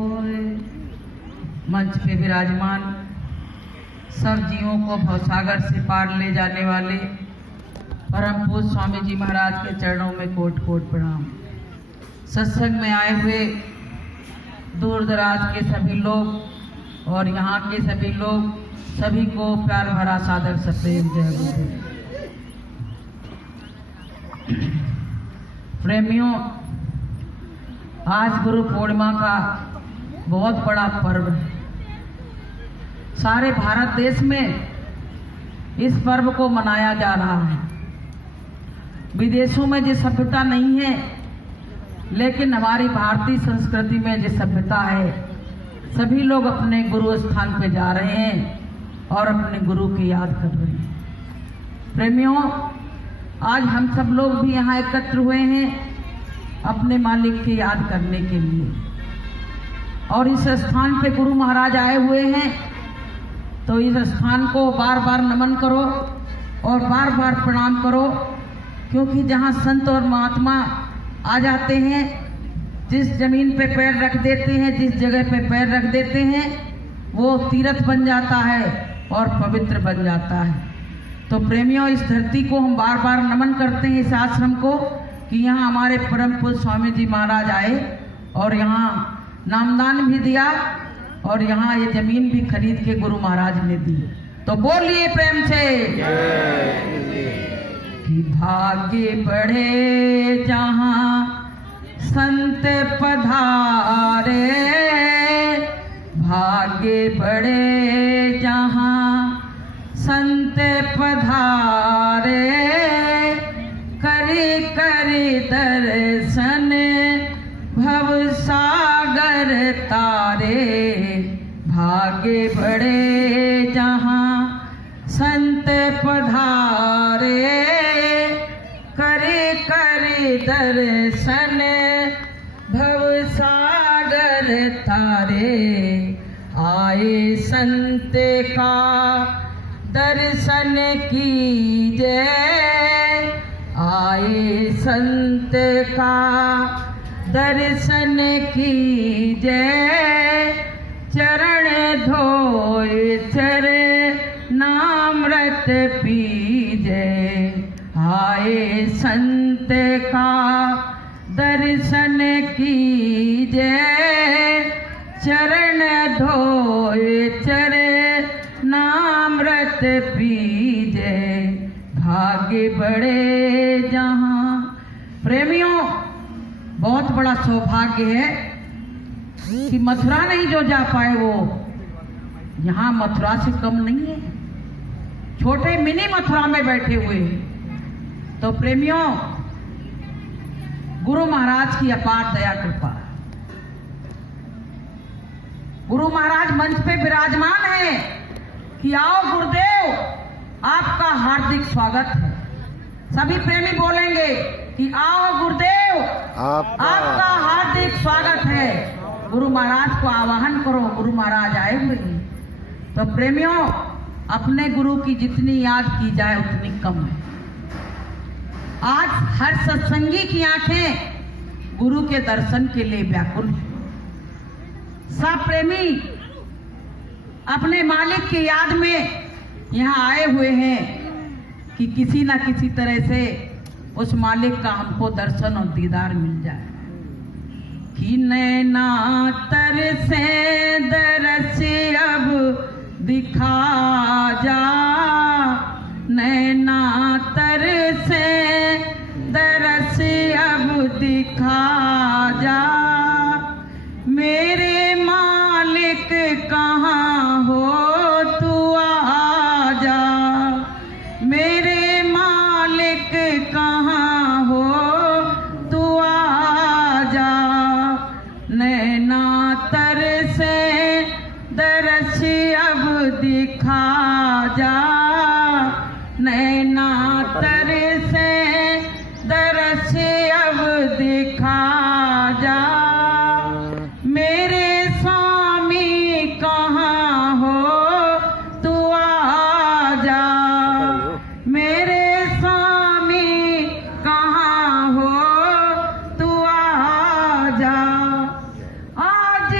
और मंच पे विराजमान सब जीवों को भवसागर से पार ले जाने वाले परम पूज्य स्वामी जी महाराज के चरणों में कोट कोट प्रणाम। सत्संग में आए हुए दूर दराज के सभी लोग और यहाँ के सभी लोग, सभी को प्यार भरा सादर सप्रेम जय गुरुदेव। प्रेमियों, आज गुरु पूर्णिमा का बहुत बड़ा पर्व है। सारे भारत देश में इस पर्व को मनाया जा रहा है। विदेशों में जिस सभ्यता नहीं है, लेकिन हमारी भारतीय संस्कृति में जिस सभ्यता है, सभी लोग अपने गुरु स्थान पे जा रहे हैं और अपने गुरु की याद कर रहे हैं। प्रेमियों, आज हम सब लोग भी यहाँ एकत्र हुए हैं अपने मालिक की याद करने के लिए, और इस स्थान पे गुरु महाराज आए हुए हैं, तो इस स्थान को बार बार नमन करो और बार बार प्रणाम करो, क्योंकि जहाँ संत और महात्मा आ जाते हैं, जिस जमीन पे पैर रख देते हैं, जिस जगह पे पैर रख देते हैं, वो तीर्थ बन जाता है और पवित्र बन जाता है। तो प्रेमियों, इस धरती को हम बार बार नमन करते हैं, इस आश्रम को, कि यहाँ हमारे परम पूज्य स्वामी जी महाराज आए और यहाँ नामदान भी दिया और यहाँ ये जमीन भी खरीद के गुरु महाराज ने दी। तो बोलिए प्रेम से कि भाग्य बढ़े जहाँ संत पधारे, भाग्य बढ़े जहाँ संत पधारे, करी करी दर्शन भव सागर तारे। भाग्य बढ़े जहाँ संत पधारे, करी करी दर्शन भव सागर तारे। आए संत का दर्शन कीजिए, आए संत का दर्शन कीजिए, चरण धोए चरणामृत पीजिए। आए संत का दर्शन कीजिए, चरण धोए चरणामृत पीजिए। भाग्य बढ़े जहाँ। प्रेमियों, बहुत बड़ा सौभाग्य है कि मथुरा नहीं जो जा पाए वो यहाँ मथुरा से कम नहीं है, छोटे मिनी मथुरा में बैठे हुए हैं। तो प्रेमियों, गुरु महाराज की अपार दया कृपा। गुरु महाराज मंच पे विराजमान है कि आओ गुरुदेव, आपका हार्दिक स्वागत है। सभी प्रेमी बोलेंगे कि आओ गुरुदेव, आपका हार्दिक स्वागत है। गुरु महाराज को आवाहन करो, गुरु महाराज आए हुए हैं। तो प्रेमियों, अपने गुरु की जितनी याद की जाए उतनी कम है। आज हर सत्संगी की आंखें गुरु के दर्शन के लिए व्याकुल है। सब प्रेमी अपने मालिक की याद में यहाँ आए हुए हैं कि किसी न किसी तरह से उस मालिक का हमको दर्शन और दीदार मिल जाए। कि नैना तरसे दरस अब दिखा जा, नैना तरसे दरस अब दिखा जा। मेरे मालिक कहाँ हो तू आ जा, मेरे मालिक कहाँ हो तू आ जा। नैना तरसे दरस अब दिखा जा, नैना तरसे दरस अब दिखा जा। मेरे स्वामी कहाँ हो तू आ जा, मेरे स्वामी कहाँ हो तू आ जा। आज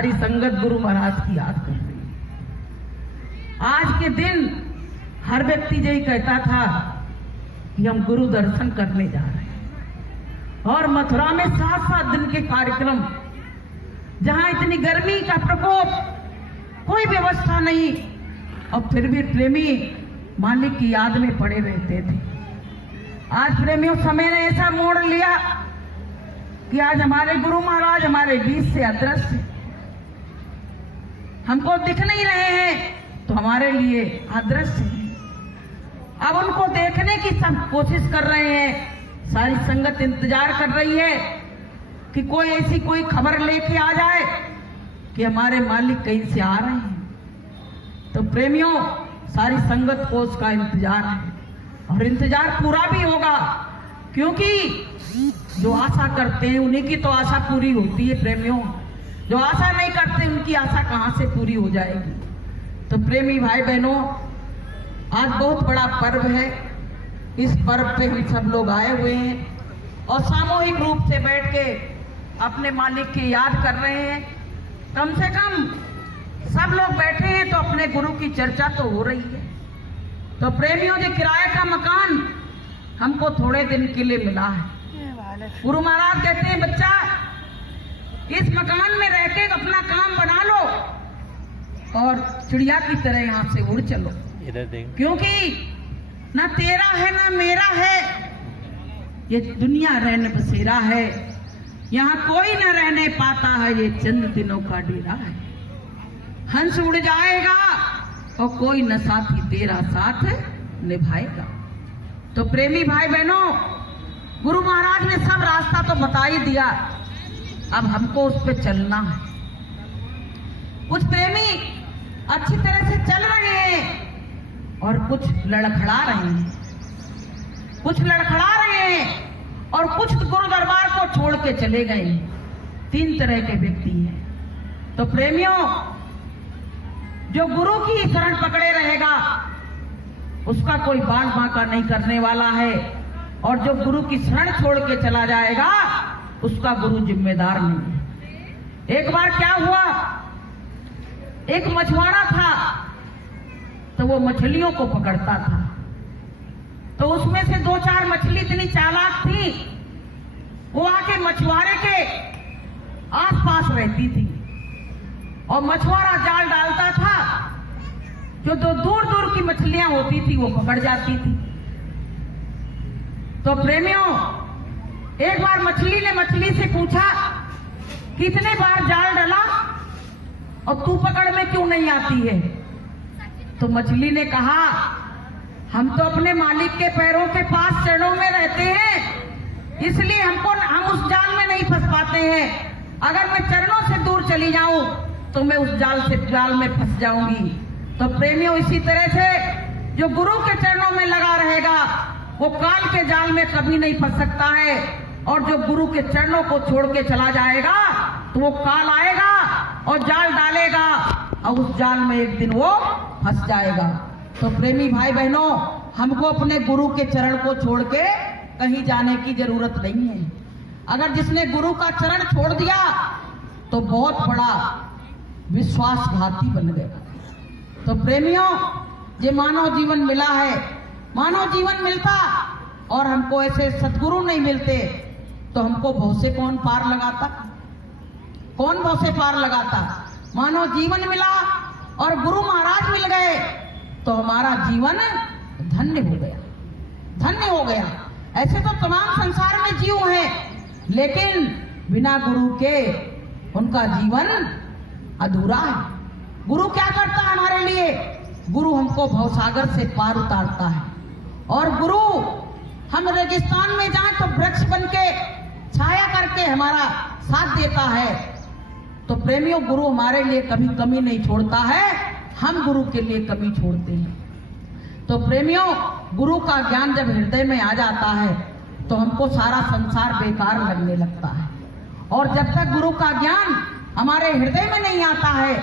सारी संगत गुरु महाराज की याद कर रही है। आज के दिन हर व्यक्ति यही कहता था कि हम गुरु दर्शन करने जा रहे हैं, और मथुरा में 7-7 दिन के कार्यक्रम, जहां इतनी गर्मी का प्रकोप, कोई व्यवस्था नहीं, और फिर भी प्रेमी मालिक की याद में पड़े रहते थे। आज प्रेमियों समय ने ऐसा मोड़ लिया कि आज हमारे गुरु महाराज हमारे बीच से अदृश्य, हमको दिख नहीं रहे हैं तो हमारे लिए अदृश्य हैं। अब उनको देखने की सब कोशिश कर रहे हैं, सारी संगत इंतजार कर रही है कि कोई ऐसी कोई खबर लेके आ जाए कि हमारे मालिक कहीं से आ रहे हैं। तो प्रेमियों, सारी संगत को उसका इंतजार है, और इंतजार पूरा भी होगा, क्योंकि जो आशा करते हैं उन्हीं की तो आशा पूरी होती है। प्रेमियों, जो आशा नहीं करते उनकी आशा कहां से पूरी हो जाएगी। तो प्रेमी भाई बहनों, आज बहुत बड़ा पर्व है। इस पर्व पे हम सब लोग आए हुए हैं और सामूहिक रूप से बैठ के अपने मालिक की याद कर रहे हैं। कम से कम सब लोग बैठे हैं तो अपने गुरु की चर्चा तो हो रही है। तो प्रेमियों, जो किराए का मकान हमको थोड़े दिन के लिए मिला है, गुरु महाराज कहते हैं बच्चा, इस मकान में रह के अपना काम बना लो और चिड़िया की तरह यहाँ से उड़ चलो, क्योंकि ना तेरा है ना मेरा है, ये दुनिया रहने बसेरा है, यहाँ कोई न रहने पाता है, ये चंद दिनों का डेरा है। हंस उड़ जाएगा और कोई न साथी तेरा साथ निभाएगा। तो प्रेमी भाई बहनों, गुरु महाराज ने सब रास्ता तो बता ही दिया, अब हमको उस पे चलना है। कुछ प्रेमी अच्छी तरह से चल रहे हैं और कुछ लड़खड़ा रहे हैं, और कुछ गुरु दरबार को छोड़ के चले गए हैं। 3 तरह के व्यक्ति हैं। तो प्रेमियों, जो गुरु की शरण पकड़े रहेगा उसका कोई बाल बांका नहीं करने वाला है, और जो गुरु की शरण छोड़ के चला जाएगा उसका गुरु जिम्मेदार नहीं है। एक बार क्या हुआ, एक मछुआरा था तो वो मछलियों को पकड़ता था, तो उसमें से 2-4 मछली इतनी चालाक थी, वो आके मछुआरे के आसपास रहती थी, और मछुआरा जाल डालता था, जो दूर दूर की मछलियां होती थी वो पकड़ जाती थी। तो प्रेमियों, एक बार मछली ने मछली से पूछा, कितने बार जाल डाला और तू पकड़ में क्यों नहीं आती है? तो मछली ने कहा, हम तो अपने मालिक के पैरों के पास चरणों में रहते हैं, इसलिए हम उस जाल में नहीं फंस पाते हैं। अगर मैं चरणों से दूर चली जाऊं तो मैं उस जाल में फंस जाऊंगी। तो प्रेमियों, इसी तरह से जो गुरु के चरणों में लगा रहेगा वो काल के जाल में कभी नहीं फंस सकता है, और जो गुरु के चरणों को छोड़ के चला जाएगा तो वो काल आएगा और जाल डालेगा, और उस जाल में एक दिन वो फंस जाएगा। तो प्रेमी भाई बहनों, हमको अपने गुरु के चरण को छोड़ के कहीं जाने की जरूरत नहीं है। अगर जिसने गुरु का चरण छोड़ दिया तो बहुत बड़ा विश्वासघाती बन गया। तो प्रेमियों, ये मानव जीवन मिला है, मानव जीवन मिलता और हमको ऐसे सद्गुरु नहीं मिलते तो हमको भव से कौन पार लगाता? कौन भव से पार लगाता? मानव जीवन मिला और गुरु महाराज मिल गए तो हमारा जीवन धन्य हो गया, धन्य हो गया। ऐसे तो तमाम संसार में जीव हैं, लेकिन बिना गुरु के उनका जीवन अधूरा है। गुरु क्या करता है हमारे लिए? गुरु हमको भवसागर से पार उतारता है, और गुरु हम रेगिस्तान में जाएं तो वृक्ष बन के छाया करके हमारा साथ देता है। तो प्रेमियों, गुरु हमारे लिए कभी कमी नहीं छोड़ता है, हम गुरु के लिए कमी छोड़ते हैं। तो प्रेमियों, गुरु का ज्ञान जब हृदय में आ जाता है तो हमको सारा संसार बेकार लगने लगता है, और जब तक गुरु का ज्ञान हमारे हृदय में नहीं आता है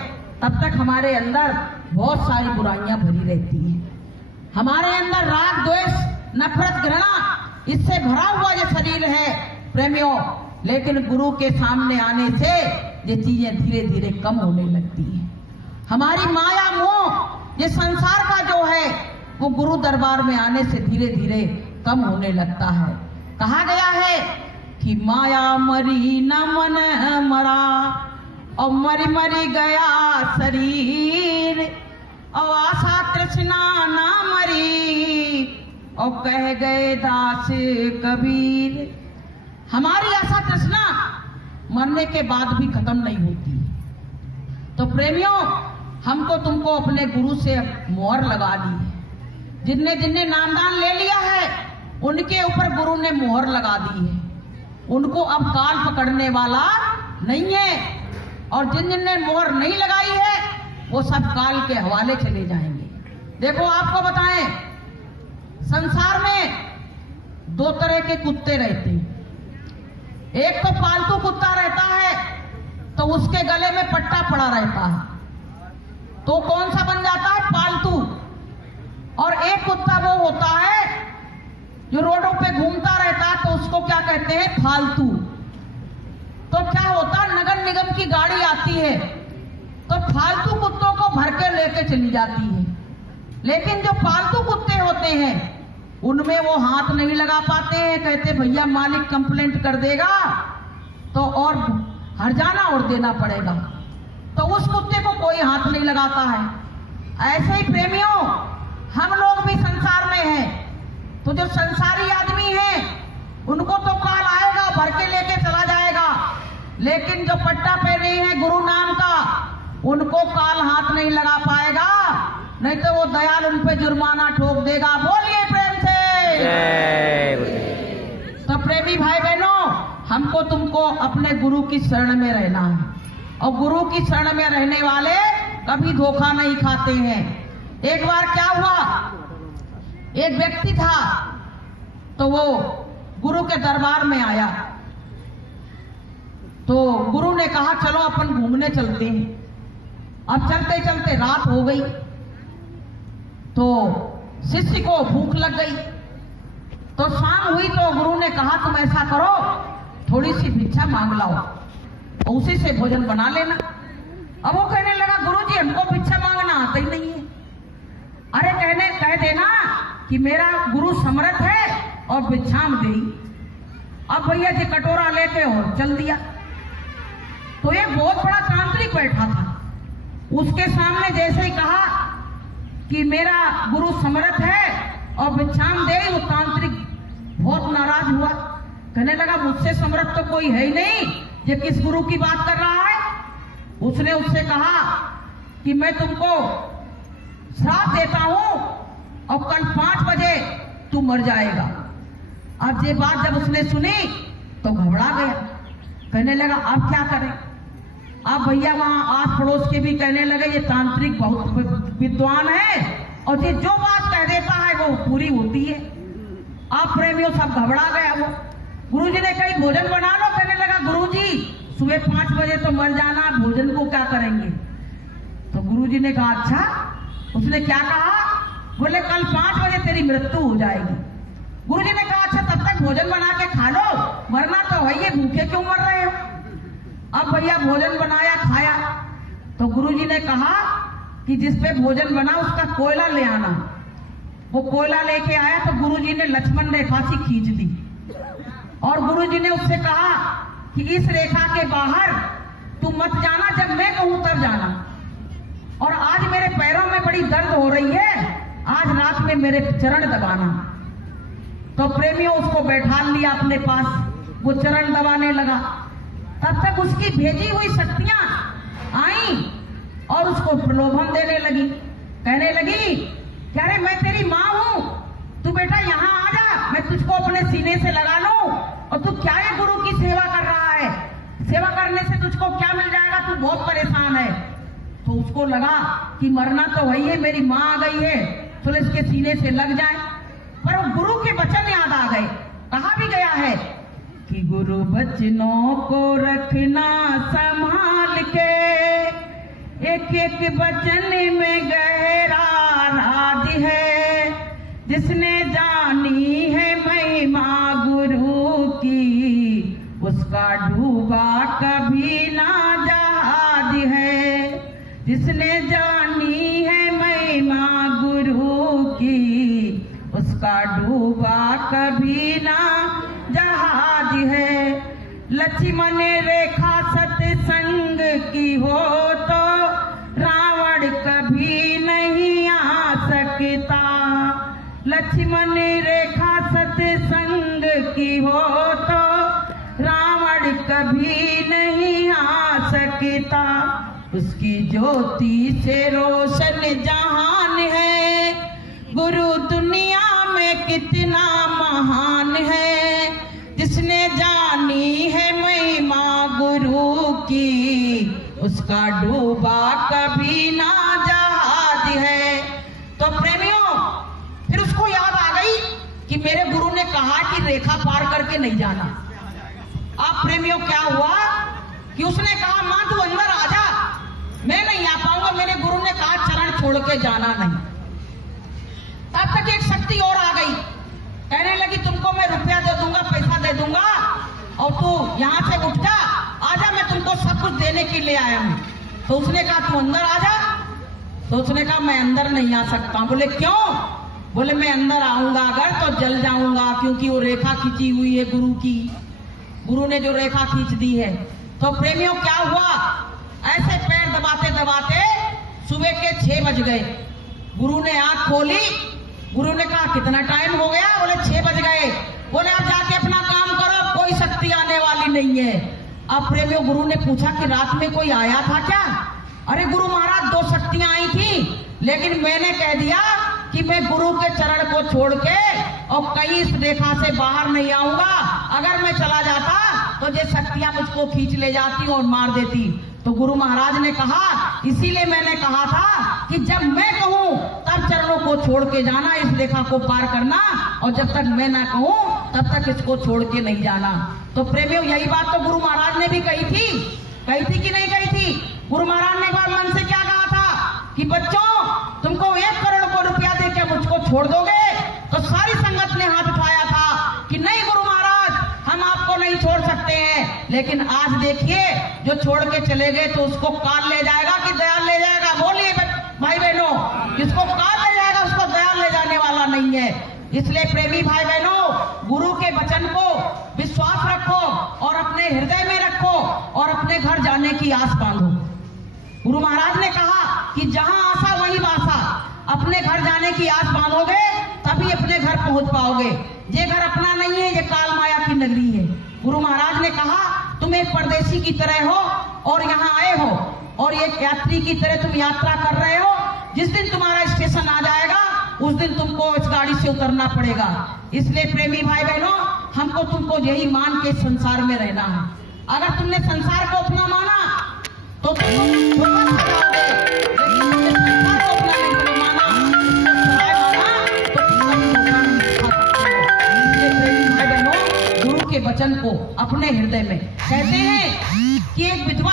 तब तक हमारे अंदर बहुत सारी बुराइयां भरी रहती हैं। हमारे अंदर राग, द्वेष, नफरत, घृणा, इससे भरा हुआ ये शरीर है प्रेमियों, लेकिन गुरु के सामने आने से ये चीजें धीरे धीरे कम होने लगती हैं। हमारी माया मोह ये संसार का जो है वो गुरु दरबार में आने से धीरे धीरे कम होने लगता है। कहा गया है कि माया मरी न मन मरा और मरी मरी गया शरीर और आशा तृष्णा ना मरी और कह गए दास कबीर। हमारी आशा तृष्णा मरने के बाद भी खत्म नहीं होती। तो प्रेमियों, हमको तुमको अपने गुरु से मोहर लगा दी है। जिनने जिनने नामदान ले लिया है उनके ऊपर गुरु ने मोहर लगा दी है। उनको अब काल पकड़ने वाला नहीं है, और जिन जिनने मोहर नहीं लगाई है वो सब काल के हवाले चले जाएंगे। देखो आपको बताएं, संसार में दो तरह के कुत्ते रहते हैं। एक तो पालतू कुत्ता रहता है तो उसके गले में पट्टा पड़ा रहता है, तो कौन सा बन जाता है? पालतू। और एक कुत्ता वो होता है जो रोडों पे घूमता रहता है, तो उसको क्या कहते हैं? फालतू। तो क्या होता है, नगर निगम की गाड़ी आती है तो फालतू कुत्तों को भर के लेके चली जाती है, लेकिन जो पालतू कुत्ते होते हैं उनमें वो हाथ नहीं लगा पाते हैं। कहते भैया मालिक कंप्लेंट कर देगा तो और हर्जाना और देना पड़ेगा, तो उस कुत्ते को कोई हाथ नहीं लगाता है। ऐसे ही प्रेमियों, हम लोग भी संसार में हैं, तो जो संसारी आदमी है उनको तो काल आएगा, भर के लेके चला जाएगा, लेकिन जो पट्टा पहने हैं गुरु नाम का उनको काल हाथ नहीं लगा पाएगा, नहीं तो वो दयाल उन पे जुर्माना ठोक देगा। बोलिए प्रेम से। तो प्रेमी भाई बहनों, हमको तुमको अपने गुरु की शरण में रहना है, और गुरु की शरण में रहने वाले कभी धोखा नहीं खाते हैं। एक बार क्या हुआ, एक व्यक्ति था तो वो गुरु के दरबार में आया, तो गुरु ने कहा चलो अपन घूमने चलते हैं। अब चलते चलते रात हो गई, तो शिष्य को भूख लग गई, तो शाम हुई तो गुरु ने कहा तुम ऐसा करो, थोड़ी सी भिक्षा मांग लाओ और उसी से भोजन बना लेना। अब वो कहने लगा गुरुजी हमको भिक्षा मांगना आता ही नहीं है। अरे कह देना कि मेरा गुरु समर्थ है और भिक्षाम देई। अब भैया जी कटोरा लेके और चल दिया। तो एक बहुत बड़ा तांत्रिक बैठा था, उसके सामने जैसे ही कहा कि मेरा गुरु समर्थ है और भिक्षाम दे, वो तांत्रिक बहुत नाराज हुआ। कहने लगा मुझसे समर्थ तो कोई है ही नहीं, ये किस गुरु की बात कर रहा है? उसने उससे कहा कि मैं तुमको श्राप देता हूं और कल 5 बजे तू मर जाएगा। अब ये बात जब उसने सुनी तो घबरा गया, कहने लगा अब क्या करें? अब भैया वहां आस पड़ोस के भी कहने लगे ये तांत्रिक बहुत विद्वान है और ये जो बात कह देता है वो पूरी होती है। आप प्रेमियों सब घबरा गया। वो गुरुजी ने कही भोजन बना लो। कहने लगा गुरुजी सुबह 5 बजे तो मर जाना, भोजन को क्या करेंगे? तो गुरुजी ने कहा अच्छा। उसने क्या कहा? बोले कल 5 बजे तेरी मृत्यु हो जाएगी। गुरुजी ने कहा अच्छा तब तक भोजन बना के खा लो, मरना तो है, ये भूखे क्यों मर रहे हो? अब भैया भोजन बनाया, खाया, तो गुरुजी ने कहा कि जिस पे भोजन बना उसका कोयला ले आना। वो कोयला लेके आया तो गुरुजी ने लक्ष्मण रेखा सी खींच दी और गुरुजी ने उससे कहा कि इस रेखा के बाहर तू मत जाना, जब मैं कहूं तब जाना। और आज मेरे पैरों में बड़ी दर्द हो रही है, आज रात में मेरे चरण दबाना। तो प्रेमियों उसको बैठा लिया अपने पास, वो चरण दबाने लगा। तब तक उसकी भेजी हुई शक्तियां आई और उसको प्रलोभन देने लगी, कहने लगी क्या रे मैं तेरी माँ हूं, तू बेटा यहाँ आ जा, मैं तुझको अपने सीने से लगा लूं और तू क्या है गुरु की सेवा कर रहा है, सेवा करने से तुझको क्या मिल जाएगा, तू बहुत परेशान है। तो उसको लगा कि मरना तो वही है, मेरी माँ आ गई है तो इसके सीने से लग जाए। पर वो गुरु के वचन याद आ गए। कहा भी गया है कि गुरु बचनों को रखना संभाल के, एक एक वचन में गहरा राज है, जिसने जानी है महिमा गुरु की उसका डूबा कभी ना जा लक्ष्मण रेखा सत्संग की हो तो रावण कभी नहीं आ सकता। लक्ष्मण रेखा सत्संग की हो तो रावण कभी नहीं आ सकता। उसकी ज्योति से रोशन जहान है, गुरु दुनिया में कितना महान है। जिसने जानी है महिमा गुरु की, उसका डूबा कभी ना जहाज है। तो प्रेमियों, फिर उसको याद आ गई कि मेरे गुरु ने कहा कि रेखा पार करके नहीं जाना। अब प्रेमियों क्या हुआ कि उसने कहा मां तू अंदर आ जा, मैं नहीं आ पाऊंगा, मेरे गुरु ने कहा चरण छोड़ के जाना नहीं। तब तक एक शक्ति और आ गई, कहने लगी तुमको मैं रुपया दे दूंगा, पैसा दे दूंगा, और तू यहाँ से उठ जा, आजा, मैं तुमको सब कुछ देने के लिए आया हूँ। तो उसने कहा तू अंदर आ जा। तो उसने कहा मैं अंदर नहीं आ सकता। बोले क्यों? बोले मैं अंदर आऊंगा अगर तो जल जाऊंगा, क्योंकि वो रेखा खींची हुई है गुरु की, गुरु ने जो रेखा खींच दी है। तो प्रेमियों क्या हुआ, ऐसे पैर दबाते दबाते सुबह के 6 बज गए। गुरु ने आंख खोली, गुरु ने कहा कितना टाइम हो गया? बोले 6 बज गए। बोले अब जाके अपना काम करो, कोई शक्ति आने वाली नहीं है। अब प्रेमियों गुरु ने पूछा कि रात में कोई आया था क्या? अरे गुरु महाराज 2 शक्तियां आई थी, लेकिन मैंने कह दिया कि मैं गुरु के चरण को छोड़ के और कहीं इस रेखा से बाहर नहीं आऊंगा। अगर मैं चला जाता तो ये शक्तियां मुझको खींच ले जाती और मार देती। तो गुरु महाराज ने कहा इसीलिए मैंने कहा था कि जब मैं कहूं तब चरणों को छोड़ के जाना, इस रेखा को पार करना, और जब तक मैं ना कहूं तब तक इसको छोड़ के नहीं जाना। तो प्रेमियों यही बात तो गुरु महाराज ने भी कही थी कि नहीं कही थी? गुरु महाराज ने एक बार मन से क्या कहा था कि बच्चों तुमको 1 करोड़ रुपया देके मुझको छोड़ दोगे? तो सारी संगत ने हाथ उठाया था कि नहीं गुरु महाराज, हम आपको नहीं छोड़ सकते हैं। लेकिन आज देखिए जो छोड़ के चले गए तो उसको काल ले जाएगा कि दयाल ले जाएगा? बोलिए भाई बहनों, किसको काल ले जाएगा, उसको दयाल ले जाने वाला नहीं है। इसलिए प्रेमी भाई बहनों, गुरु के वचन को विश्वास रखो और अपने हृदय में रखो और अपने घर जाने की आस बांधो। गुरु महाराज ने कहा कि जहां आशा वहीं वासा, अपने घर जाने की आस बांधोगे तभी अपने घर पहुंच पाओगे। ये घर अपना नहीं है, ये काल माया की नगरी है। गुरु महाराज ने कहा तुम एक परदेशी की तरह हो और यहाँ आए हो, और एक यात्री की तरह तुम यात्रा कर रहे हो। जिस दिन तुम्हारा स्टेशन आ जाएगा उस दिन तुमको इस गाड़ी से उतरना पड़ेगा। इसलिए प्रेमी भाई बहनों, हमको तुमको यही मान के संसार में रहना है। अगर तुमने संसार को अपना माना तो तुम धोखा खा जाओगे, लेकिन तुमने संसार को अपना नहीं माना, तो तुम धोखा नहीं खा सकते। इसलिए प्रेमी भाई बहनों, गुरु के वचन को अपने हृदय में, कहते हैं कि एक विधवा